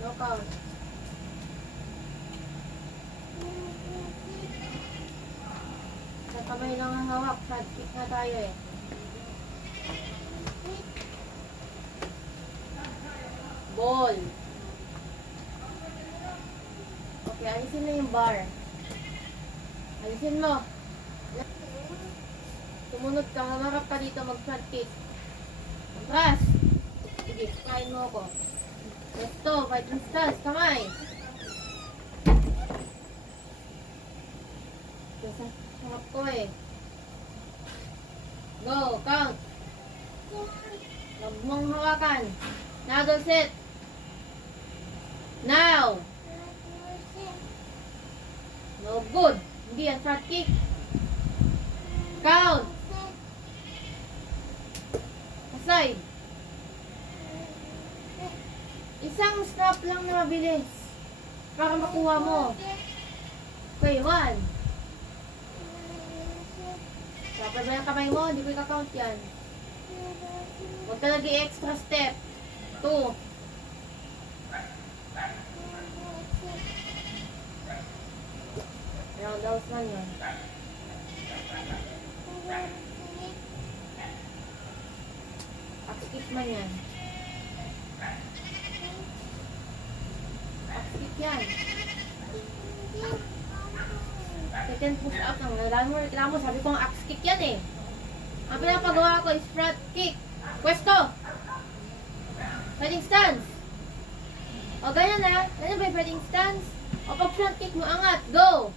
No count. Sa kamay lang ang hawak. Front kick na tayo eh. Ball. Okay, alisin mo yung bar. Alisin mo. Tumunod ka, hamarap ka dito, mag-front kick. Atras. Sige, kain mo ako. Resto, fighting stance, kamay. Kasi, harap ko eh. Go, count. Huwag mong hawakan. Nadal set. Now. No good. Hindi yan, front kick. Count. Aside. Isang snap lang na mabilis. Para makuha mo. Okay, 1. Dapat ba yung kamay mo? Hindi ko i-count yan. Huwag ka nag-i-extra step. 2. Roundhouse man yun. Axe kick man yan. Axe kick yan. Second push up lang. Kailangan mo, sabi ko ang axe kick yan eh. Ang pinapagawa ko is front kick. Pwesto! Fighting stance. O ganyan na. Ganyan ba yung fighting stance? O pag front kick mo, angat. Go!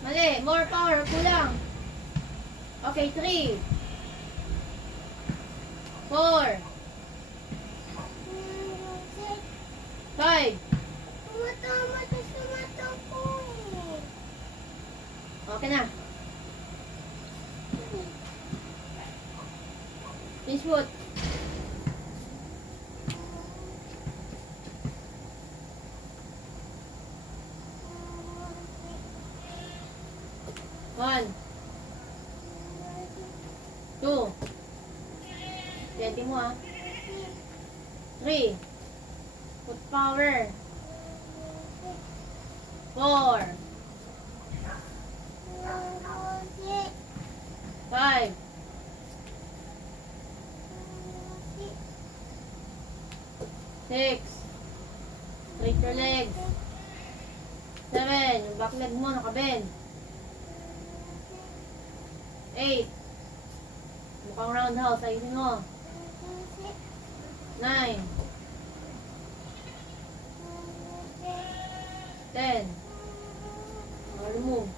Mali. More power. Kulang. Okay, 3. 4. 5. Okay na. Finish foot. One. 2. Pwede mo ah. 3. Foot power. 4. 5. 6. Straight your legs. 7. Yung back leg mo nakabend. 8. Mukhang roundhouse. Ayusin mo. 9. 10. Remove.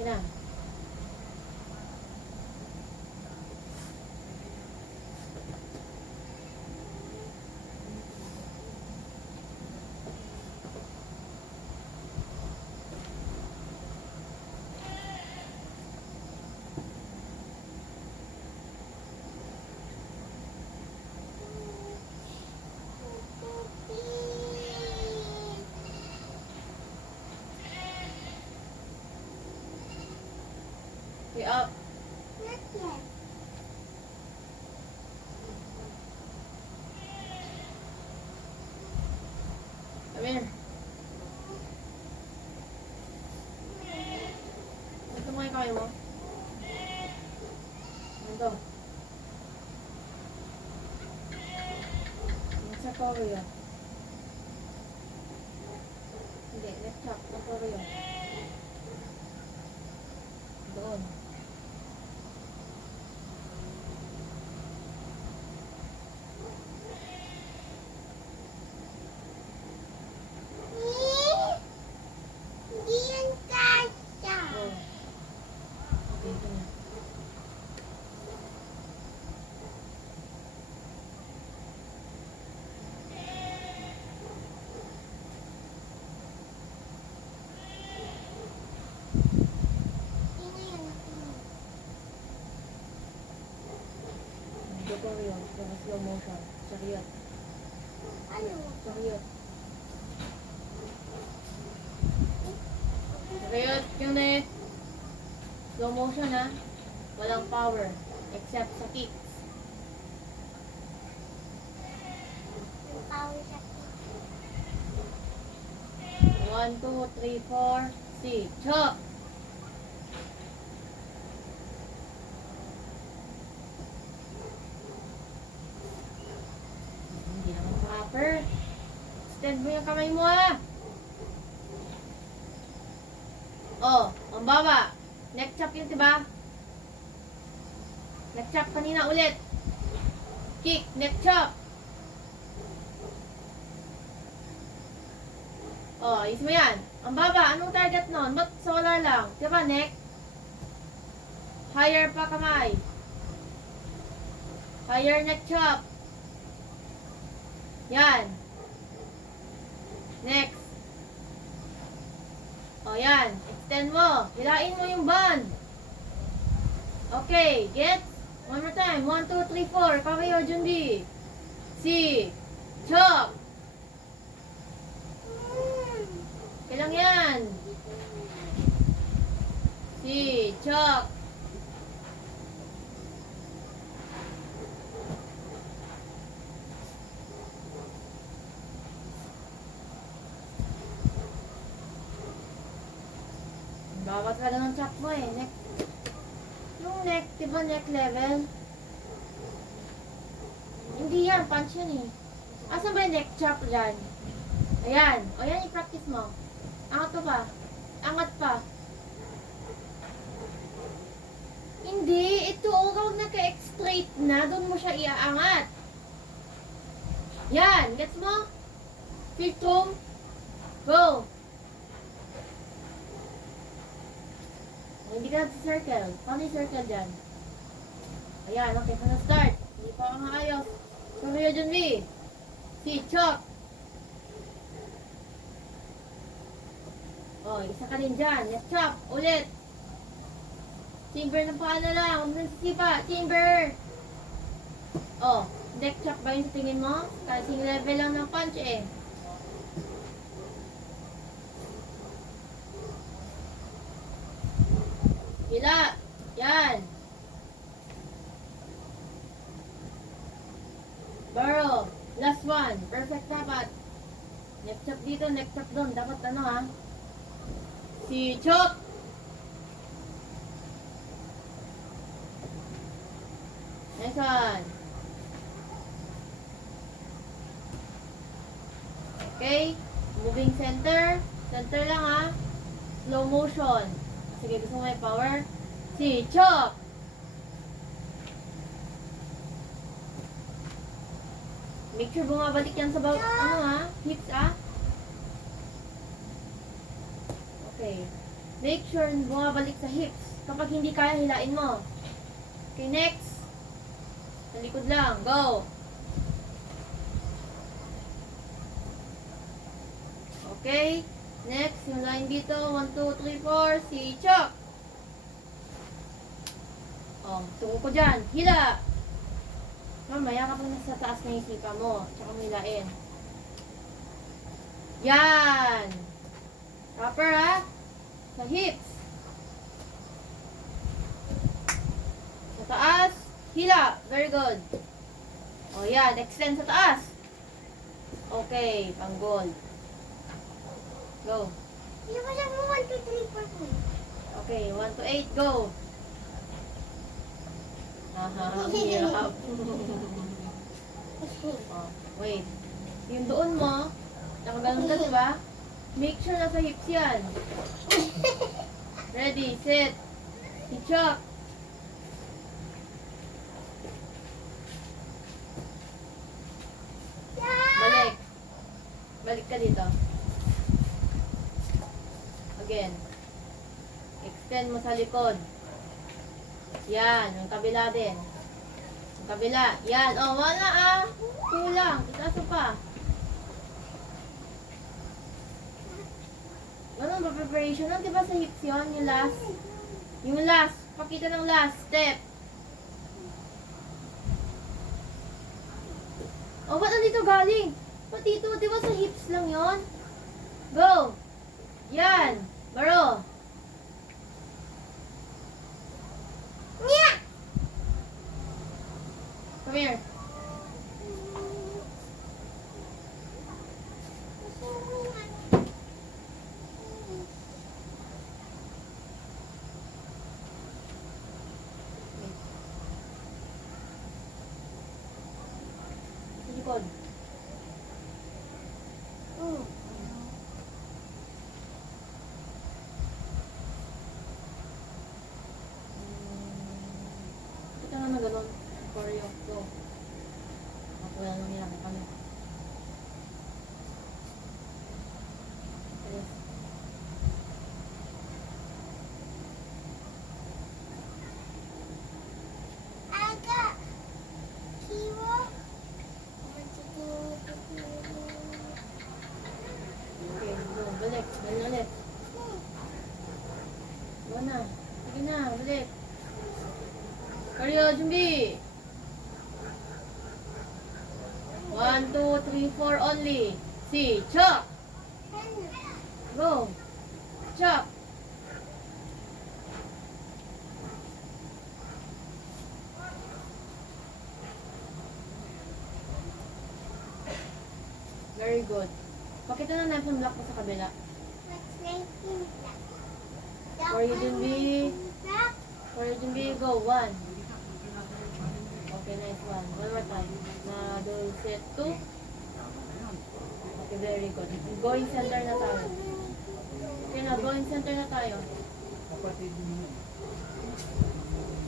Okay na. Okay, up. Come here. Ito mo yung kamay mo. Ito. Nasa poro yan. Hindi, left chop. Nasa poro yan. Doon. Tutorial. Para slow motion. Chariot. Ano? Chariot. Chariot, unit. Slow motion ha. Walang power. Except sa kicks. Yung power sa 1, 2, 3, 4, C. Chop! Hindi naman proper. Extend mo yung kamay mo ah. Oh, ang baba. Neck chop yun, diba? Neck chop kanina ulit. Kick, neck chop. Oh, ayos mo yan. Ang baba, anong target nun? Ba't solar lang? Diba, neck? Higher pa kamay. Higher neck chop. Yan. Next. O, yan. Extend mo. Hilain mo yung band. Okay, get? One more time. 1, 2, 3, 4. Pamayo, Jundi. C. Chop. Kailang yan. C. Chop. Bawat ka lang ng chop mo eh. Neck. Yung neck, diba neck level? Hindi yan, punch yan eh. Asan ba yung neck chop dyan? Ayan. O yan, i-practice mo. Angat pa pa. Angat pa. Hindi. Ito, kapag naka-straight na, doon mo siya iaangat. Yan. Gets mo? Fifth room. Go. Hindi ka nag-circle. Paano yung circle dyan? Ayan, okay. Paano start? Hindi pa ako ayos. Sabi John V. Si Chok. Oh, isa ka din dyan. Yes, chop. Ulit. Chamber ng paa na lang. Huwag nang sisipa. Chamber. Oh, neck chop ba yung sa tingin mo? Kasing level lang ng punch eh. Hila. Yan. Burrow. Last one. Perfect dapat. Neck chop dito, neck chop doon. Dapat ano ha? Si Chok. Next one. Okay. Moving center. Center lang ha. Slow motion. Sige, gusto mo may power. Si Chok. Make sure bumabalik yan sa ano ha? Hips ah. Okay. Make sure bumabalik sa hips. Kapag hindi kaya, hilain mo. Okay, next. Sa likod lang. Go. Okay. Next, yung line dito. 1, 2, 3, 4. Si Chok. Oh, tungo ko dyan. Hila. Mamaya kapag nasa taas na yung sipa mo. Tsaka mo hilain. Yan. Proper ha? Sa hips. Sa taas. Hila. Very good. O yan. Extend sa taas. Okay. Pang gold. Go. Hindi ko sabi mo 1, 2, 3, 4. Okay. 1 to 8. Go. Haha. Ang hirap. Oh, wait. Yung doon mo. Nakaganon ka diba? Make sure nasa hips yan. Ready, set. Si Chok. Balik. Balik ka dito. Again. Extend mo sa likod. Yan, yung kabila din. Yung kabila. Yan. Oh, wala ah. Kulang. Itaas mo pa. Ganun ba preparation? Ano, diba sa hips yun? Yung last? Yung last. Pakita ng last step. Oh, ba't nandito galing? Ba't dito? Di ba sa hips lang yon? Go! Yan! Baro! Yeah! Come here. Sa likod. Mm. Ito nga na ganun. Choreo. Go. Ako wala nang yan. Kami. Alis. Aga. Hero. Okay, go. Balik. Balik ulit. Go na. Sige na. Balik. Choreo, 준비. 1, 2, 3, 4 only. 시작. Go. Chop. Very good. Pakita na natin yung block mo sa kabila. What's 19 black? For you, Junbi. Black. For you, Junbi, go. 1. Okay, nice one. One more time. Double set 2. Okay, very good. Going center na tayo. Okay na, going center na tayo. Kapatid mo.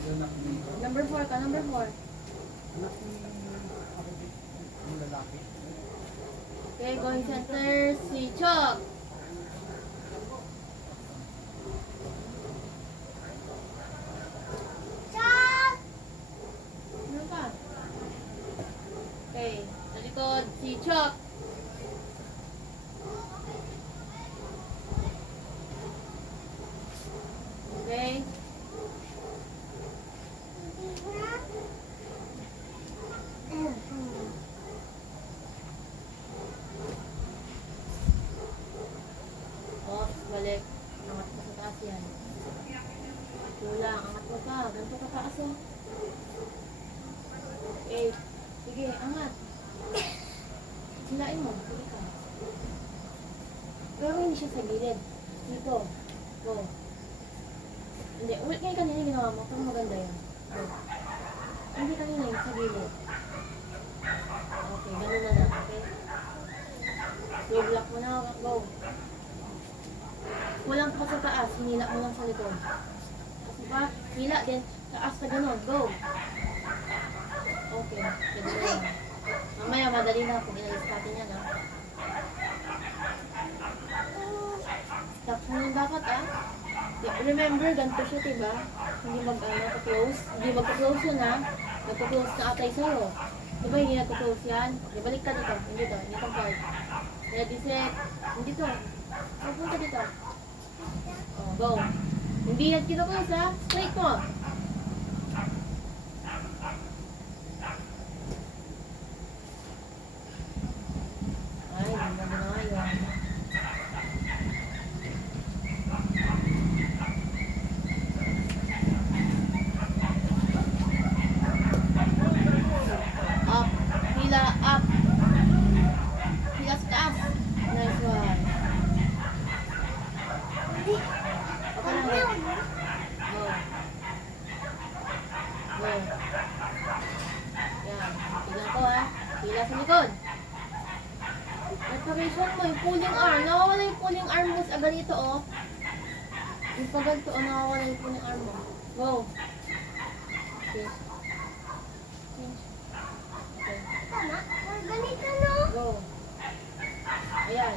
Anak ni Number 4 ka, number 4. anak ni kapatid ng lalaki. Okay, going center, si Chok. Chop. Ano pa? Okay, sa likod, si Chok. Okay. Oops, balik. Angat mo sa taas yan. Kulang, angat mo pa. Ganito ka taas oh. Okay. Sige, angat. Hilain mo. Sige ka. Pero hindi siya sa gilid. Dito. Go. Hindi. Ulit ngayon kanina yung ginawa mo. Pero maganda yun. Go. Hindi kanina yung sa gilid. Okay, ganun na lang. Okay? Slow block mo na. Go. Kulang pa sa taas. Hinila mo lang sa likod. Kasi pa, hila din. Taas na ganun. Go. Okay. Pwede na yan. Mamaya, madali na. Pag inalis natin yan, ha. Stop mo yung dapat, ha. Remember, ganito siya, diba? Hindi mag-close. Hindi mag-close yun, ha. Nagpo-close na atay sa'yo. Diba, hindi nagpo-close yan? Balik ka dito. Hindi to. Hindi tong part. Ready, set. Hindi to. Pupunta dito. Oh, go. Hindi yan kino-close, ha. Straight mo. Ay, hindi mo na yun. Up. Hila, up. Hila sa taas. Nice one. Hindi. Okay lang, Ano? go. Go. Yan. Tignan ko ha. Hila sa likod. Preparation mo, yung pulling arm. Nawawala yung pulling arm mo sa ganito, oh. Yung pag ganito, oh, nawawala yung pulling arm mo. Go. Okay. Change. Okay. Tama. Ganito, no? Go. Ayan.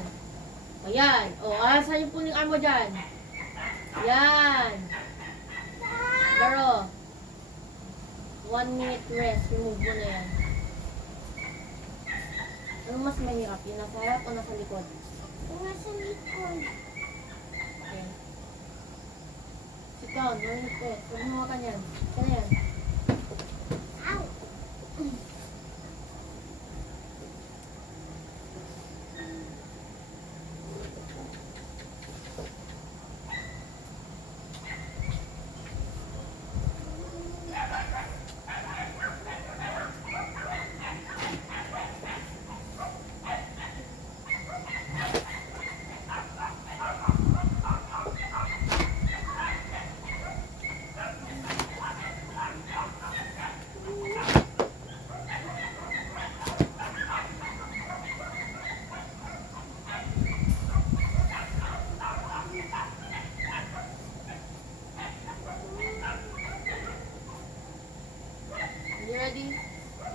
Ayan. O, asan yung pulling arm mo dyan? Yan. Pero, 1 minute rest. Remove mo na yan. Ano mas mahirap? Yung nasa harap o nasa likod? Yung nasa likod. Okay. Sit down. Don't hit it. Huwag mo hawakan yan. Kaya yan. Ow.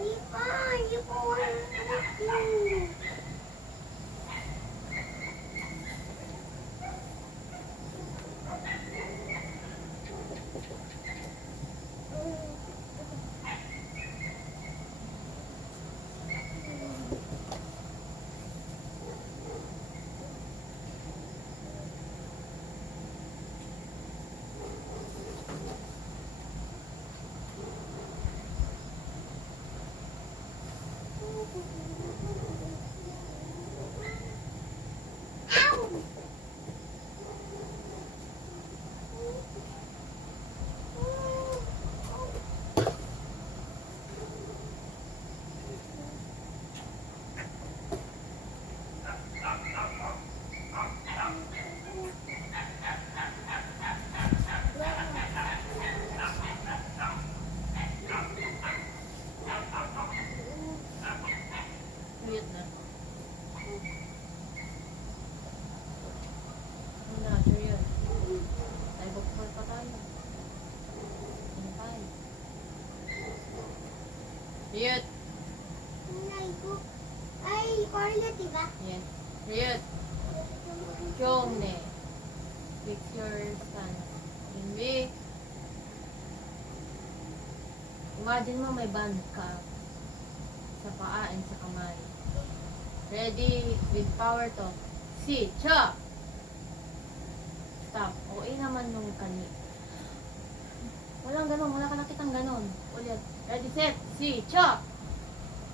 Di pa, hindi po 150. Cute na. Ano na, sure yun. Ay, buksan pa tayo. Ano tayo? Cute. Ay, Oreo, diba? Yes. Cute. Chone. Fix your stance. Hindi. Imagine mo may band ka sa paa and sa kamay. Ready with power to. Si, cha! Stop. Okay naman nung kani. Walang ganon. Wala ka nakitang ganon. Ulit. Ready, set, si, cha!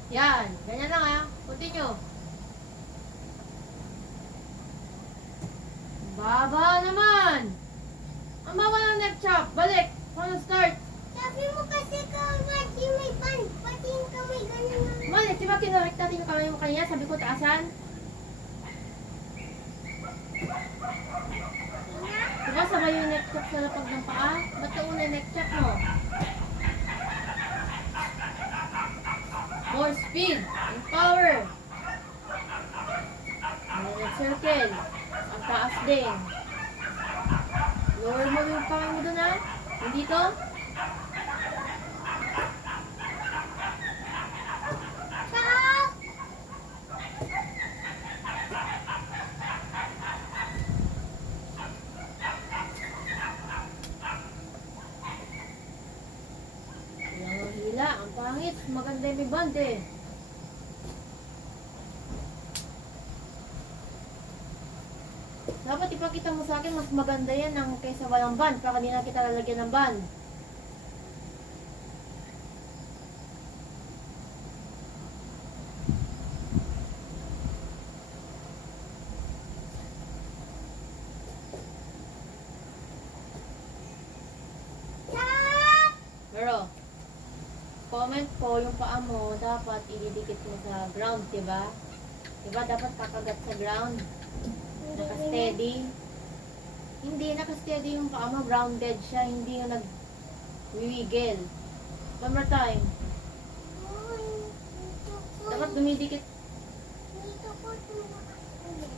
Yan. Ganyan lang ha. Continue. Baba naman! Ang baba ng neck chop. Balik. Paano start? Sabi mo kasi kamay may pan. Pati yung kamay ganun lang. Balik. Diba kinorek natin yung kamay mo kanina? Sabi ko taasan. Diba sabay yung neck chop sa lapag ng paa? Ba't nauna yung neck chop mo? More speed and power. Neck circle. Ang taas din. Lower mo yung kamay mo dun ha. Hindi to. Stop! Walang hila. Ang pangit. Maganda yung may band eh. Dapat ipakita mo sa akin mas maganda yan ang kaysa walang band. Baka di na kita lalagyan ng band. Stop! Pero, comment po yung paa mo, dapat ididikit mo sa ground, diba? Diba dapat kakagat sa ground? Naka-steady. Hindi, naka-steady yung paa mo, grounded siya, hindi yung nag-wiggle. One more time. Dapat dumidikit. Dito ko ulit.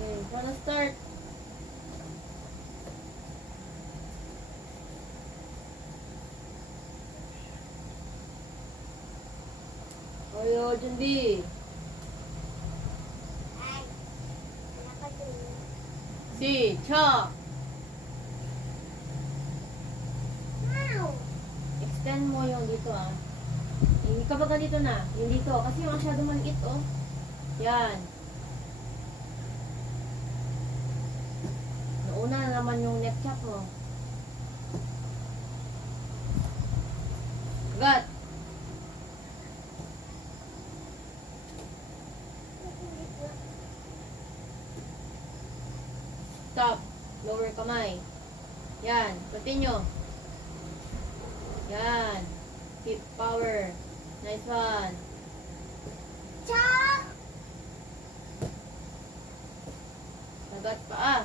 Okay, wanna start? Oyo, Junbi. Ay, nakatuloy. Si, cha. Wow! Extend mo yung dito ah. Hindi ka ba dito na? Yung dito. Kasi yung masyado maliit oh. Yan. Nauna na naman yung neck chop mo. Got. Stop. Lower kamay. Yan. Continue. Yan. Keep power. Nice one. Cha! Nagat pa ah.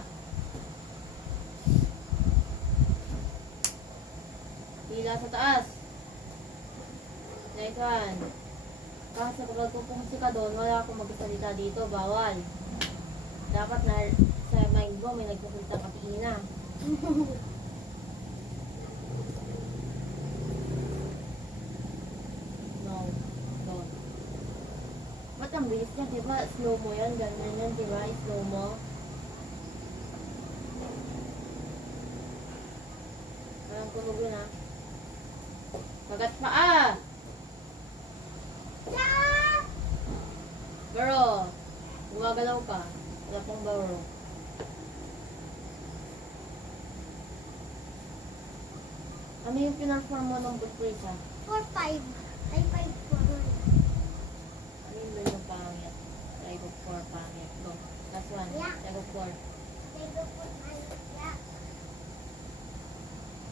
Hila sa taas. Nice one. Kasi kapag pupungsi ka doon, wala akong magsalita dito. Bawal. Dapat na sa mind mo, may nagpupunta ka ina. No, don't. Ba't ang bilis niya, diba? Slow mo yan, ganyan yan, diba? Slow mo. Parang tunog yun, ha? Kagat pa, ah! Baro, gumagalaw ka. Wala pang baro. Ano yung pinarform mo ng Budweiser? 4-5. Ay, 5-4. Ano yung medyo pangit? Try ko 4 pangit. Go. Last one. Yeah. Try ko 4. They go put my yeah.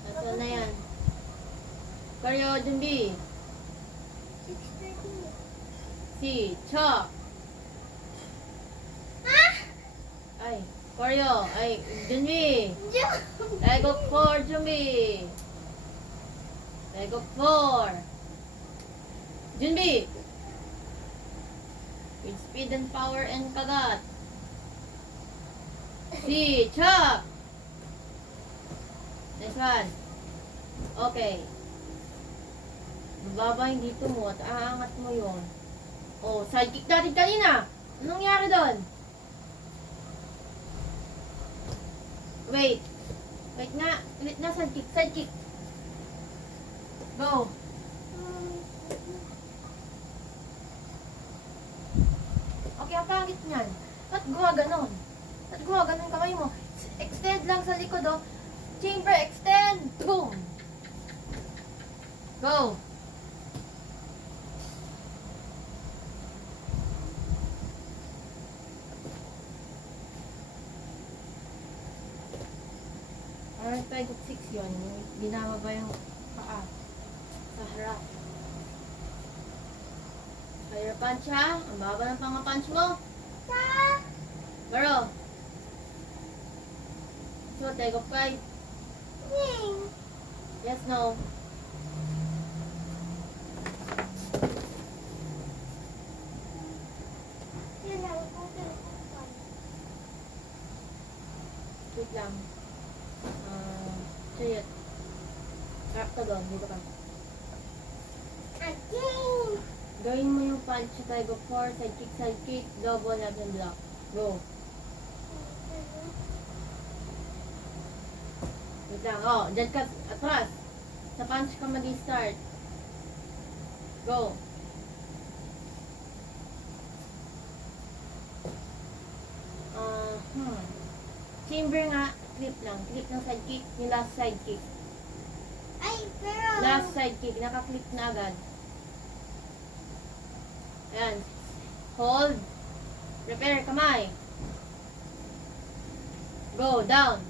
Last one na yan. Karyo, Jumbi. 6:30. Si, Chok. Ah! Ay, Karyo. Ay, Junbi. Jump! Try ko 4, Jumbi. Try ko 4. Junbi. With speed and power and kagat. Si, Chok. Next one. Okay. Bababa yung dito mo at aangat mo yun. Oh, sidekick natin kanina. Anong nangyari doon? Wait. Wait nga. Ulit na, sidekick. Sidekick. Go. Okay, ang pangit niyan. Ba't gumaganon? Ba't gumaganon kamay mo? Extend lang sa likod, oh. Chamber, extend. Boom. Go. Alright, 26 yun. Binababa yung paa sa harap. Fire punch, ha? Ang baba ng pang-punch mo. Baro. So, take off kay. Yes, no. Wait lang. Shit. Harap ka doon. Dito ka. Gawin mo yung punch sa Tiger 4, side kick, double, left and block. Go. Wait lang. Oh, dyan ka, atras. Sa punch ka mag-start. Go. Chamber nga, clip lang. Clip ng side kick, yung last side kick. Ay, pero... Last side kick, naka-clip na agad. Ayan. Hold. Prepare, kamay. Go, down.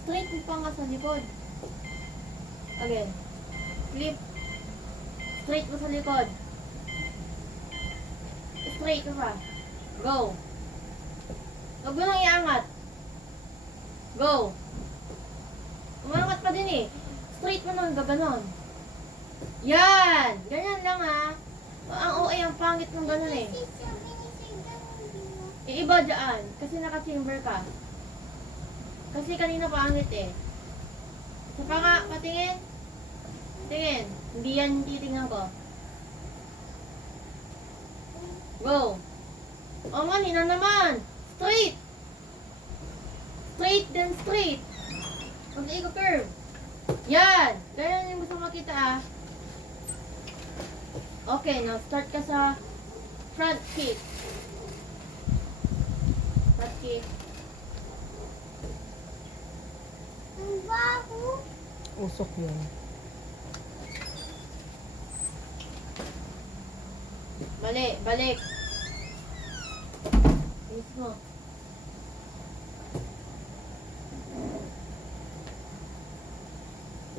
Straight mo pa nga sa likod. Again. Flip. Straight mo sa likod. Straight mo pa. Go. Huwag mo nang iangat. Go. Umangat pa din eh. Straight mo nang gaganon. Yan! Ganyan lang ha. Ang OA, ang pangit ng ganon eh. Iiba dyan. Kasi naka-chamber ka. Kasi kanina pangit eh. Sa pa nga, patingin. Tingin. Hindi yan titingnan ko. Go. O manina naman. Straight. Straight then straight. Huwag na curve. Yan. Ganyan yung gusto makita ah. Okay, now start ka sa front kick. Front kick. Ang baho. Usok yun. Balik. Ayos mo.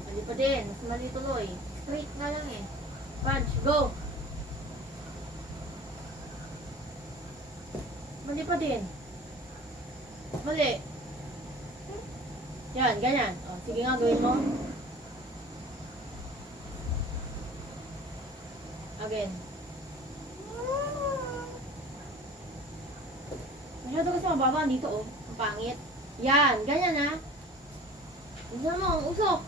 Mali pa din. Mas mali tuloy. Straight nga lang eh. Punch. Go. Mali pa din. Mali. Yan, ganyan. O, sige nga, gawin mo. Again. Masyado kasi mababa dito, oh. Ang pangit. Yan, ganyan ha. Isa mo, ang usok.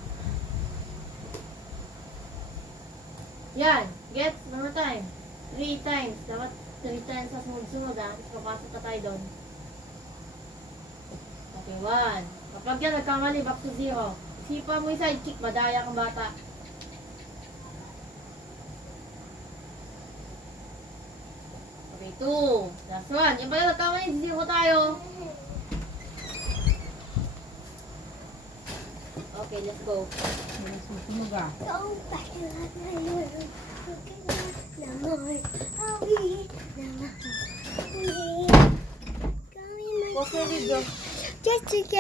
Yan, gets? One more time. 3 times. Dapat 3 times sa sunod-sunod ha. Tapos papasok ka tayo doon. Okay, 1. Kapag yan, nagkamali, back to 0. Isipan mo yung side kick, madaya kang bata. Okay, 2. Last 1. Yung pala, nagkamali, 0 tayo. Okay, let's go. May susunog ah. Ikaw pa lahat na yun. Naman. Awi. Naman. Awi. Kami Pause the video. Just to get